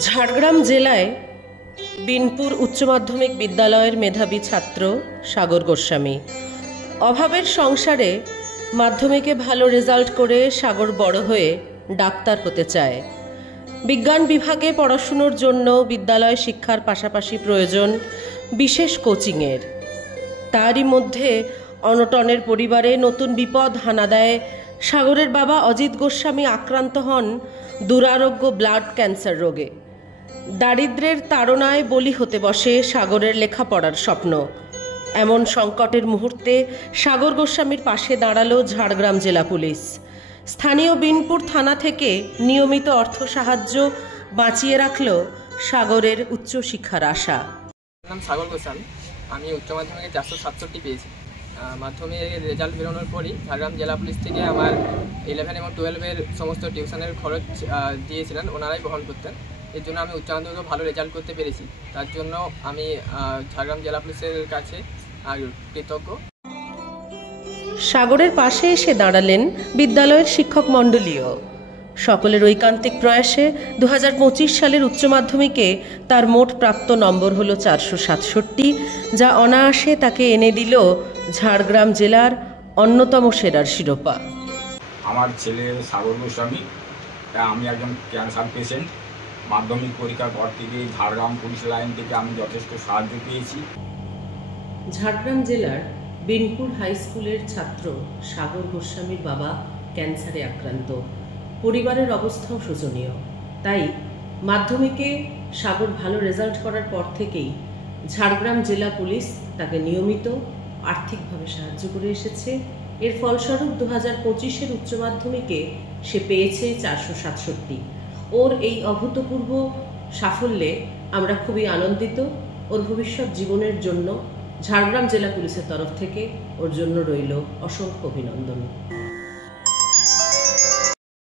ঝাড়গ্রাম জেলায় বিনপুর উচ্চ মাধ্যমিক বিদ্যালয়ের মেধাবী ছাত্র সাগর গোস্বামী। অভাবের সংসারে মাধ্যমিকে ভালো রেজাল্ট করে সাগর বড় হয়ে ডাক্তার হতে চায়। বিজ্ঞান বিভাগে পড়াশুনোর জন্য বিদ্যালয় শিক্ষার পাশাপাশি প্রয়োজন বিশেষ কোচিংয়ের। তারই মধ্যে অনটনের পরিবারে নতুন বিপদ হানা দেয়। সাগরের বাবা অজিত গোস্বামী আক্রান্ত হন দুরারোগ্য ব্লাড ক্যান্সার রোগে। দারিদ্র্যের তাড়নায় বলি হতে বসে সাগরের লেখাপড়ার স্বপ্ন। এমন সংকটের মুহূর্তে সাগর গোস্বামীর পাশে দাঁড়ালো ঝাড়গ্রাম জেলা পুলিশ। স্থানীয় বিনপুর থানা থেকে নিয়মিত অর্থ সাহায্য বাঁচিয়ে রাখল সাগরের উচ্চশিক্ষার আশা। নাম সাগর গোস্বামী। আমি উচ্চ মাধ্যমিকে 467 পেয়েছি। মাধ্যমিকের রেজাল্ট বেরোনোর পরই ঝাড়গ্রাম জেলা পুলিশ থেকে আমার 11 এবং 12-এর সমস্ত টিউশনের খরচ দিয়েছিলেন, ওনারাই বহন করতেন। এর জন্য আমি উচ্চ মাধ্যমিকে ভালো রেজাল্ট করতে পেরেছি। তার জন্য আমি ঝাড়গ্রাম জেলা পুলিশের কাছে কৃতজ্ঞ। সাগরের পাশে এসে দাঁড়ালেন বিদ্যালয়ের শিক্ষক মণ্ডলীও। সকলের ঐকান্তিক প্রয়াসে 2025 সালের উচ্চ মাধ্যমিকে তার মোট প্রাপ্ত নম্বর হলো 467, যা অনায়াসে তাকে এনে দিল ঝাড়গ্রাম জেলার অন্যতম সেরার শিরোপা। আমার ছেলে সাগর গোস্বামী, আমি একজন ক্যান্সার পেশেন্ট। মাধ্যমিক পরীক্ষার পর থেকে ঝাড়গ্রাম পুলিশ লাইন থেকে আমি যথেষ্ট সাহায্য পেয়েছি। ঝাড়গ্রাম জেলার বিনপুর হাই স্কুলের ছাত্র সাগর গোস্বামীর বাবা ক্যান্সারে আক্রান্ত। পরিবারের অবস্থাও শোচনীয়। তাই মাধ্যমিকে সাগর ভালো রেজাল্ট করার পর থেকেই ঝাড়গ্রাম জেলা পুলিশ তাকে নিয়মিত আর্থিকভাবে সাহায্য করে এসেছে। এর ফলস্বরূপ 2025-এর উচ্চ মাধ্যমিকে সে পেয়েছে 467। ওর এই অভূতপূর্ব সাফল্যে আমরা খুবই আনন্দিত। ওর ভবিষ্যৎ জীবনের জন্য ঝাড়গ্রাম জেলা পুলিশের তরফ থেকে ওর জন্য রইল অসংখ্য অভিনন্দন।